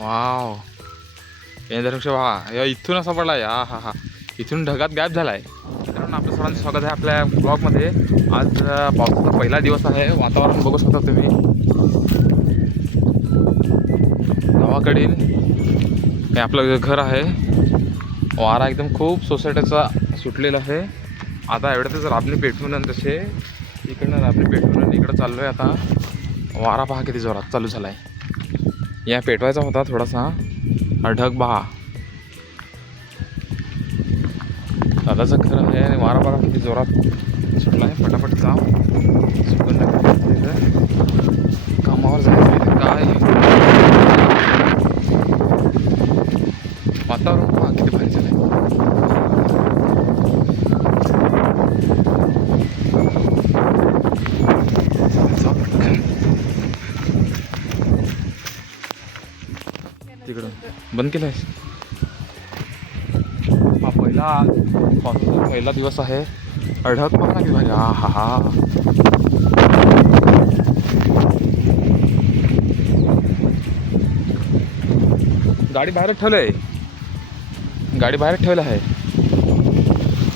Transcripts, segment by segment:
Wow इंद्रधनुष पहा या इथून असा पडला या हा हा इथून ढगात गायब झालाय. मित्रांनो आपलं सर्वांचं स्वागत आहे आपल्या ब्लॉगमध्ये. आज पावसाचा पहिला दिवस आहे. वातावरण बघू शकता तुम्ही. गावाकडील हे आपलं घर आहे. वारा एकदम खूप सोसायटीचा सुटलेला आहे. आता एवढ्यातच राबणी पेटवून तसे इकडनं राबणी पेटवून इकडं चाललो आहे. आता वारा पहा किती जोरात चालू झाला आहे. या पेटवायचा होता थोडासा. ढग पहा दादाचं घर आहे आणि वारा बघा किती जोरात सुटला आहे. पटापट जा सुकून कामावर जायचं काय वातावरण पहा किती भारी झालं आहे. तिकडं बंद केलं आहे. हा पावसाचा पहिला दिवस आहे. ढग पहा ना की भारी. हा हा हा गाडी बाहेर ठेवलं आहे. गाडी बाहेर ठेवलं आहे.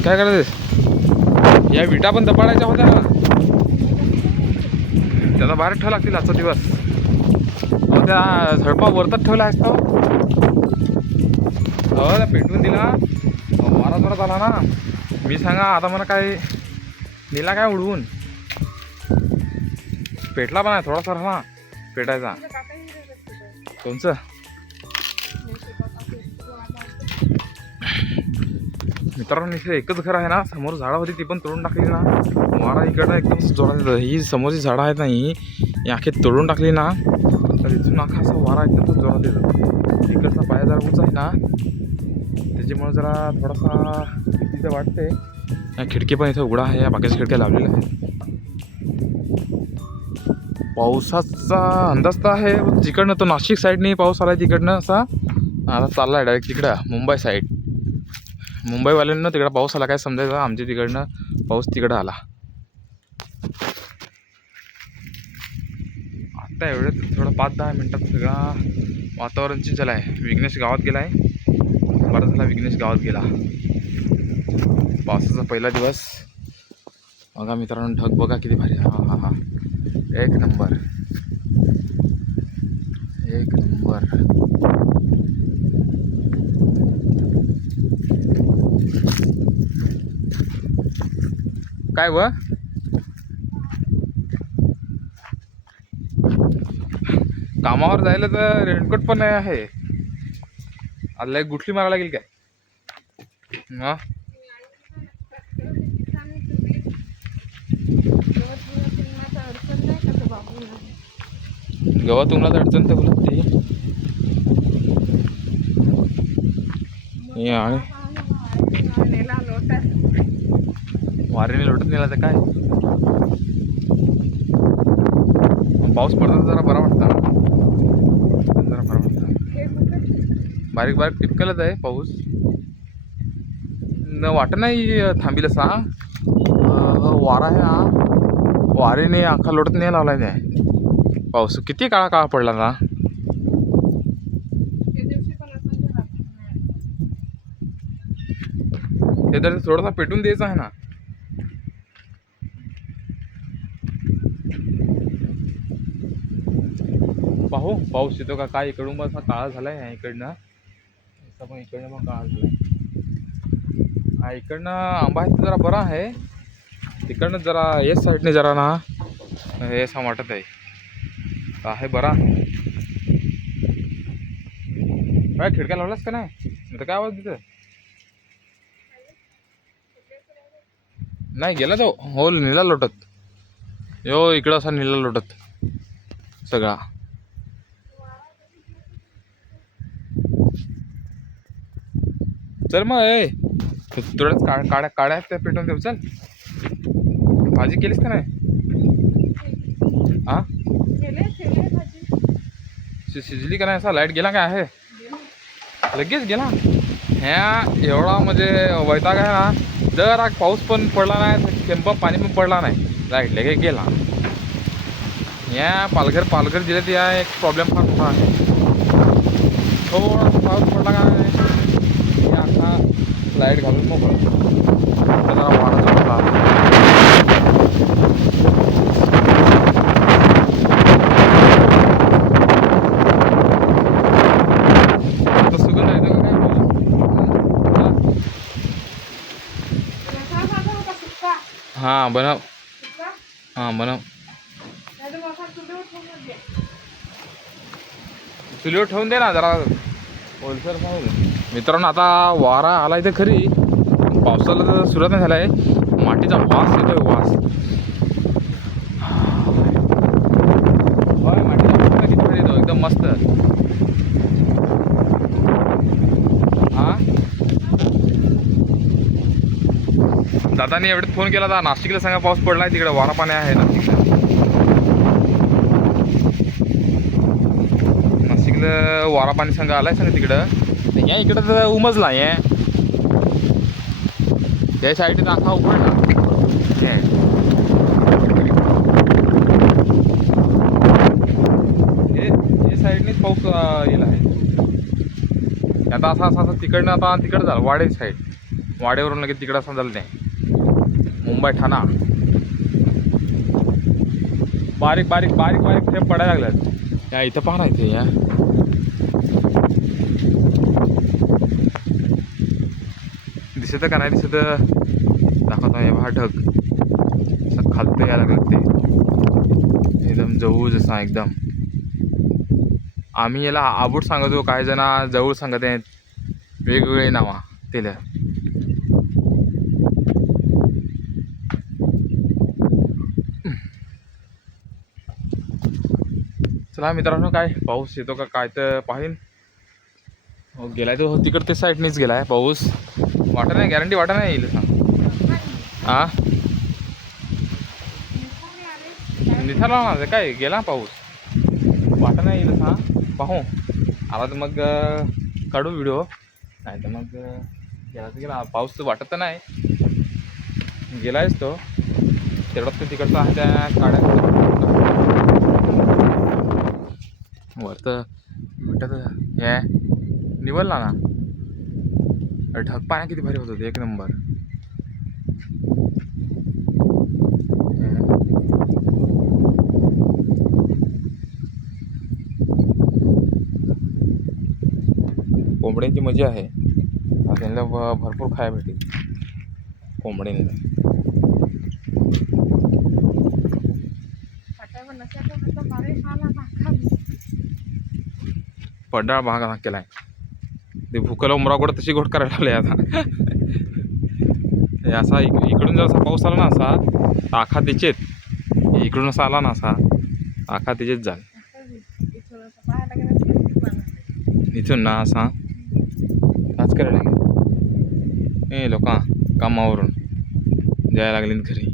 काय करायचं या विटा पण दबाडायच्या होत्या ना त्याला बाहेर ठेवावं लागतील आजचा दिवस. त्या झडपा वरतात ठेवला आहेस तो त्या पेटवून दिला. वारा जोरात आला ना मी सांगा आता मला काय नेला काय उडवून. पेटला पण आहे थोडासा राहा पेटायचा. कोणचं मित्रांनो इथे एकच घर आहे ना. समोर झाडं होती ती पण तोडून टाकली ना. वारा इकडनं एकदम जोरात येतं. ही समोरची झाडं आहेत ना ही आखी तोडून टाकली ना तर इथून आखा असा वारा एकदम जोरात येतो. इकडचा पाया जरा उंच आहे ना त्याच्यामुळे जरा थोडासा तिथे वाटते. खिडकी पण इथं उघडा आहे. बाकीच्या खिडक्या लावलेल्या आहेत. पावसाचा अंदाज तर आहे तिकडनं तो नाशिक साईडने पाऊस आला तिकडनं असा. आता चालला आहे डायरेक्ट तिकडं मुंबई साईड. मुंबईवाल्यांना तिकडं पाऊस आला काय समजायचं. आमच्या तिकडनं पाऊस तिकडं आला. आत्ता एवढं थोडं 5-10 मिनटात सगळा वातावरण चेंज झालं आहे. विघ्नेश गावात गेला आहे. बरं झाला विघ्नेश गावात गेला. पावसाचा पहिला दिवस बघा मित्रांनो. ढग बघा किती भारी. हा हा हा एक नंबर एक नंबर. काय व कामावर जायला तर रेनकोट पण नाही आहे. आला एक गुठली मारायला लागेल काय हा. गवत उन्हात अडचण तर बोलत ती आणि वाऱ्याने लोटत नेला तर काय. पाऊस पडता जरा बरा वाटतं जरा बरा वाटतं. बारीक बारीक टिपकलच आहे पाऊस. न वाटत नाही थांबील असा. वारा आहे हा वारीने अख्खा लोटत नाही लावलाय नाही. पाऊस किती काळा पडला ना. हे तर थोडासा पेटून द्यायचं आहे ना. पाहू पाऊस येतो का काय. इकडून पण काळा झालाय इकडनं. पण इकडनं पण काळा झालाय. हा इकडनं आंबा आहे जरा बरा आहे. तिकडनं जरा या साईडने जरा ना हे असं वाटत आहे बरा. काय खिडक्या लावल्यास का नाही तर काय आवाज तिथं नाही गेला तो. हो नीला लोटत यो इकडं असा नीला लोटत सगळा. चल मग थोड्याच काड्या त्या पेटवून देऊ. चल भाजी केलीस का नाही. हा शिजली का नाही. असा लाईट गेला काय आहे लगेच गेला. ह्या एवढा म्हणजे वैताग आहे ना. जर पाऊस पण पडला नाही थेंब पाणी पण पडला नाही लाईट लगे गेला. या पालघर जिल्ह्यात या एक प्रॉब्लेम फार मोठा आहे. थोडा पाऊस पडला का नाही हे अख्खा लाईट घालून मोकळं आता जरा वारा चालला आता सुगंध येतो का काय पाऊस हां बनव हां बनव चुलीवर ठेवून दे ना जरा ओलसर पाहिजे मित्रांनो. आता वारा आला इथे खरी पावसाला तर सुरुवात नाही झाला आहे. मातीचा वास येतोय वास होय मातीचा वास किती भारी येतो एकदम मस्त. हां दादाने एवढ्यात फोन केला होता नाशिकला सांगा पाऊस पडला आहे तिकडे वारा पाणी आहे नाशिकला. नाशिकला वारा पाणी संघ आलाय सांगा तिकडं या इकडं तर उमजला आहे त्या साईडने दाखवा उघडला हे साईडनेच पाऊस येला आहे आता असं तिकडनं आता तिकडं झालं वाडे साईड वाड्यावरून लगेच तिकडं असं झालं नाही मुंबई ठाणा बारीक बारीक बारीक बारीक थेंब पडायला लागल्यात. या इथं पहा ना इथे या दिसत का नाही दिसत दाखवतो हे पहा ढग असं खालतं यायला लागलं ते एकदम जवळ जसा एकदम. आम्ही याला आबूट सांगतो काही जण जवळ सांगत आहेत वेगवेगळे नावा त्याला. चला मित्रांनो काय पाऊस येतो का काय तर पाहीन. हो गेलाय तो तिकडं ते साईडनेच गेलाय पाऊस वाटत नाही गॅरंटी वाटत नाही येईल सांग हां निथाला ना काय गेला पाऊस वाटत नाही येईल सांग पाहू आला तर मग काढू व्हिडिओ नाही तर मग गेला तर गेला पाऊस तर वाटत तर नाही गेलायच तो तेवढाच ते तिकडचा आहे त्या काड्या वरत भेटत हे निवडला ना ढग पाण्या किती भारी होत होते एक नंबर. कोंबड्यांची मजा आहे त्यांना भरपूर खायला भेटेल कोंबड्यांना. पड्डाळ भाग केलाय ते भुकला उमरा गोड तशी गोट करायला लागले आता असा इकडून जर असा पाऊस आला ना असा तर आखा तिचेत इकडून असा आला ना असा आखा तिचेच जाल इथून ना असा ताच करायला लागेल ए लोक कामावरून जायला लागले घरी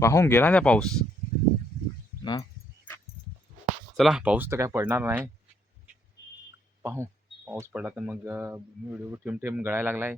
पाहून गेला त्या पाऊस ना. चला पाऊस तर काय पडणार नाही पाहू पाऊस पडला तर मग व्हिडिओ ठेम गळायला लागलाय.